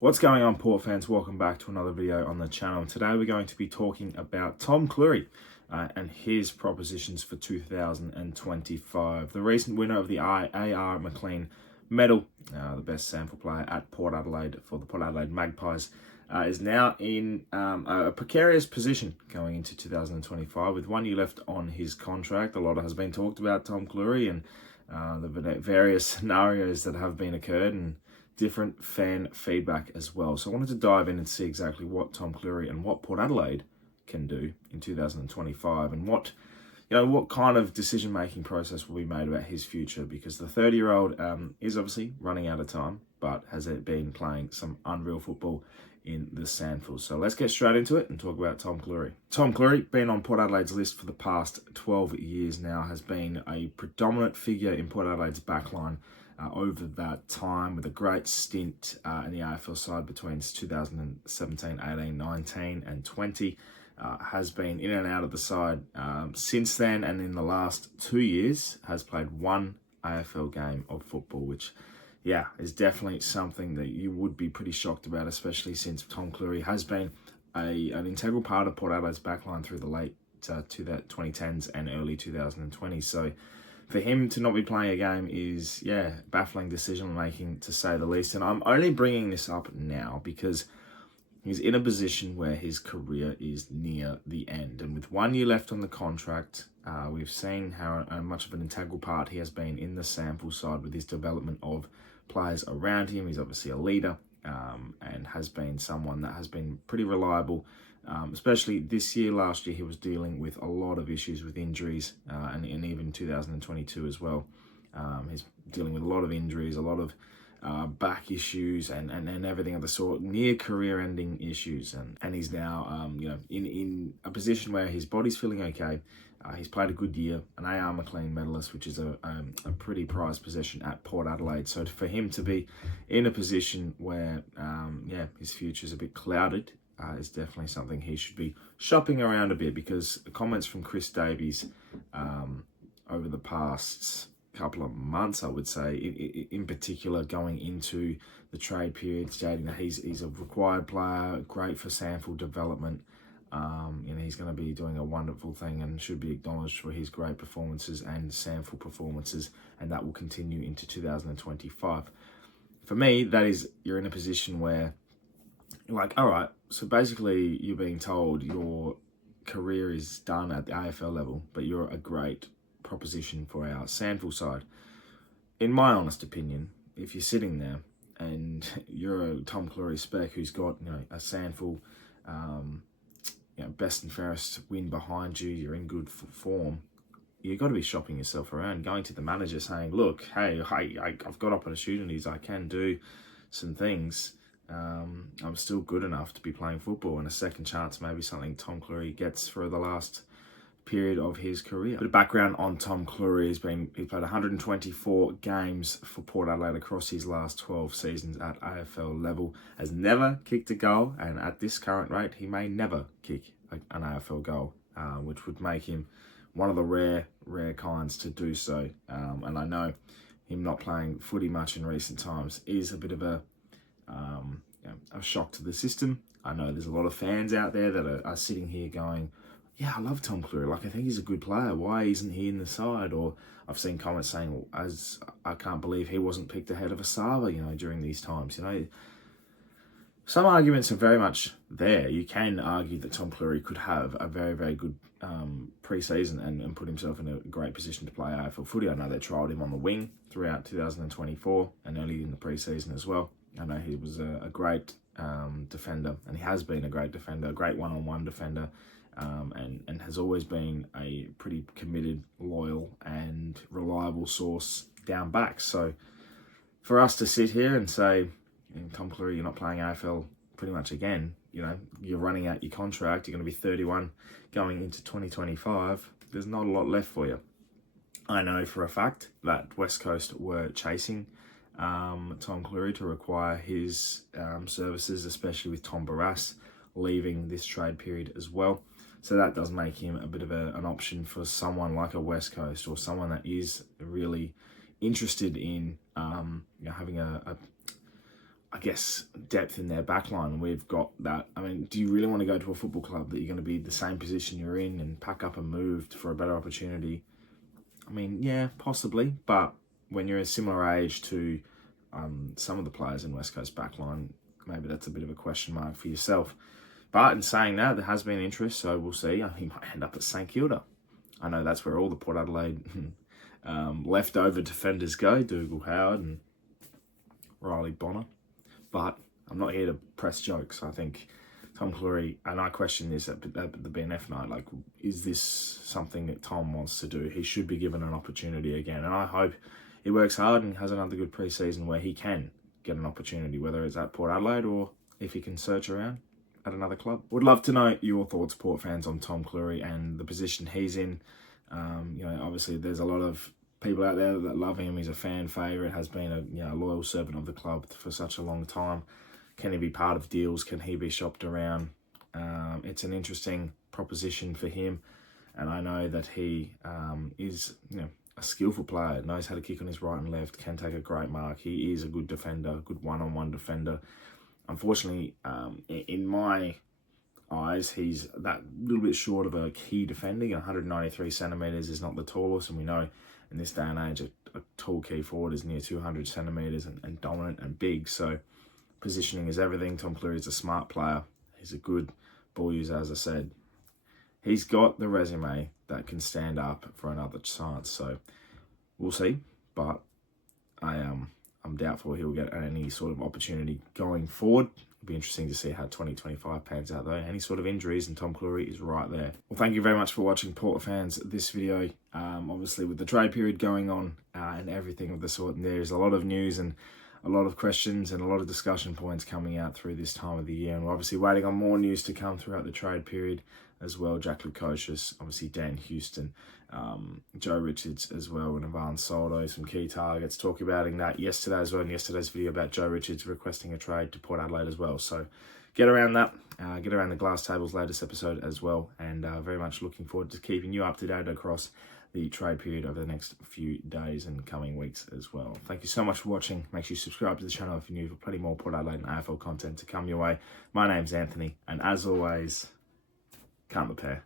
What's going on, Port fans? Welcome back to another video on the channel. Today we're going to be talking about Tom Clurey and his propositions for 2025. The recent winner of the A.R. McLean Medal, the best sample player at Port Adelaide for the Port Adelaide Magpies, is now in a precarious position going into 2025 with 1 year left on his contract. A lot has been talked about Tom Clurey and the various scenarios that have been occurred and different fan feedback as well. So I wanted to dive in and see exactly what Tom Clurey and what Port Adelaide can do in 2025 and what kind of decision-making process will be made about his future, because the 30-year-old is obviously running out of time, but has been playing some unreal football in the Sandful. So let's get straight into it and talk about Tom Clurey. Tom Clurey, been on Port Adelaide's list for the past 12 years now, has been a predominant figure in Port Adelaide's backline over that time, with a great stint in the AFL side between 2017, 18, 19 and 20. Has been in and out of the side since then, and in the last 2 years has played one AFL game of football, which is definitely something that you would be pretty shocked about, especially since Tom Clurey has been an integral part of Port Adelaide's backline through the late 2010s and early 2020s. So for him to not be playing a game is, baffling decision making, to say the least. And I'm only bringing this up now because he's in a position where his career is near the end. And with 1 year left on the contract, we've seen how much of an integral part he has been in the sample side with his development of players around him. He's obviously a leader and has been someone that has been pretty reliable. Especially this year. Last year, he was dealing with a lot of issues with injuries, and even 2022 as well. He's dealing with a lot of injuries, a lot of back issues, and everything of the sort, near career-ending issues. And he's now, in a position where his body's feeling okay. He's played a good year, an A.R. McLean medalist, which is a pretty prized possession at Port Adelaide. So for him to be in a position where, his future's a bit clouded, is definitely something he should be shopping around a bit, because comments from Chris Davies over the past couple of months, I would say, in particular going into the trade period, stating that he's a required player, great for Sandful development. He's going to be doing a wonderful thing and should be acknowledged for his great performances and Sandful performances, and that will continue into 2025. For me, that is, you're in a position where you're like, all right, so basically you're being told your career is done at the AFL level, but you're a great proposition for our Sandful side. In my honest opinion, if you're sitting there and you're a Tom Clurey spec who's got a Sandful best and fairest win behind you, you're in good form, you've got to be shopping yourself around, going to the manager saying, look, hey, I've got opportunities, I can do some things. I'm still good enough to be playing football, and a second chance maybe something Tom Clurey gets for the last period of his career. But a background on Tom Clurey: he played 124 games for Port Adelaide across his last 12 seasons at AFL level, has never kicked a goal, and at this current rate he may never kick an AFL goal, which would make him one of the rare kinds to do so. And I know him not playing footy much in recent times is a bit of a shock to the system. I know there's a lot of fans out there that are sitting here going, yeah, I love Tom Clurey. Like, I think he's a good player. Why isn't he in the side? Or I've seen comments saying, well, as I can't believe he wasn't picked ahead of Asava, during these times. Some arguments are very much there. You can argue that Tom Clurey could have a very, very good pre-season and put himself in a great position to play AFL footy. I know they trialled him on the wing throughout 2024 and early in the pre-season as well. I know he was a great defender, and he has been a great defender, a great one-on-one defender, and has always been a pretty committed, loyal and reliable source down back. So for us to sit here and say, Tom Clurey, you're not playing AFL pretty much again, you're running out your contract, you're going to be 31 going into 2025, there's not a lot left for you. I know for a fact that West Coast were chasing Tom Clurey to require his services, especially with Tom Barrass leaving this trade period as well. So that does make him a bit of an option for someone like a West Coast, or someone that is really interested in having a I guess, depth in their backline. We've got that. I mean, do you really want to go to a football club that you're going to be the same position you're in and pack up and move for a better opportunity? I mean, yeah, possibly. But when you're a similar age to some of the players in West Coast backline, maybe that's a bit of a question mark for yourself. But in saying that, there has been interest, so we'll see. He might end up at St Kilda. I know that's where all the Port Adelaide leftover defenders go, Dougal Howard and Riley Bonner. But I'm not here to press jokes. I think Tom Clurey, and I question this at the BNF night, like, is this something that Tom wants to do? He should be given an opportunity again. And I hope he works hard and has another good pre-season where he can get an opportunity, whether it's at Port Adelaide or if he can search around at another club. Would love to know your thoughts, Port fans, on Tom Clurey and the position he's in. Obviously there's a lot of people out there that love him. He's a fan favourite, has been a loyal servant of the club for such a long time. Can he be part of deals? Can he be shopped around? It's an interesting proposition for him. And I know that he is a skillful player, knows how to kick on his right and left, can take a great mark. He is a good defender, good one-on-one defender. Unfortunately, in my eyes, he's that little bit short of a key defending. 193 centimetres is not the tallest, and we know in this day and age, a tall key forward is near 200 centimetres and dominant and big. So positioning is everything. Tom Clurey is a smart player. He's a good ball user, as I said. He's got the resume that can stand up for another chance. So we'll see. But I'm doubtful he'll get any sort of opportunity going forward. It'll be interesting to see how 2025 pans out though. Any sort of injuries, and Tom Clurey is right there. Well, thank you very much for watching, Port fans, this video. Obviously with the trade period going on and everything of the sort, and there's a lot of news and a lot of questions and a lot of discussion points coming out through this time of the year. And we're obviously waiting on more news to come throughout the trade period as well. Jack Lukosius, obviously Dan Houston, Joe Richards as well, and Ivan Soldo, some key targets. Talk about that yesterday as well, in yesterday's video about Joe Richards requesting a trade to Port Adelaide as well. So get around that, get around the Glass Table's latest episode as well, and very much looking forward to keeping you up to date across the trade period over the next few days and coming weeks as well. Thank you so much for watching. Make sure you subscribe to the channel if you're new for plenty more Port Adelaide and AFL content to come your way. My name's Anthony, and as always, can't the pair.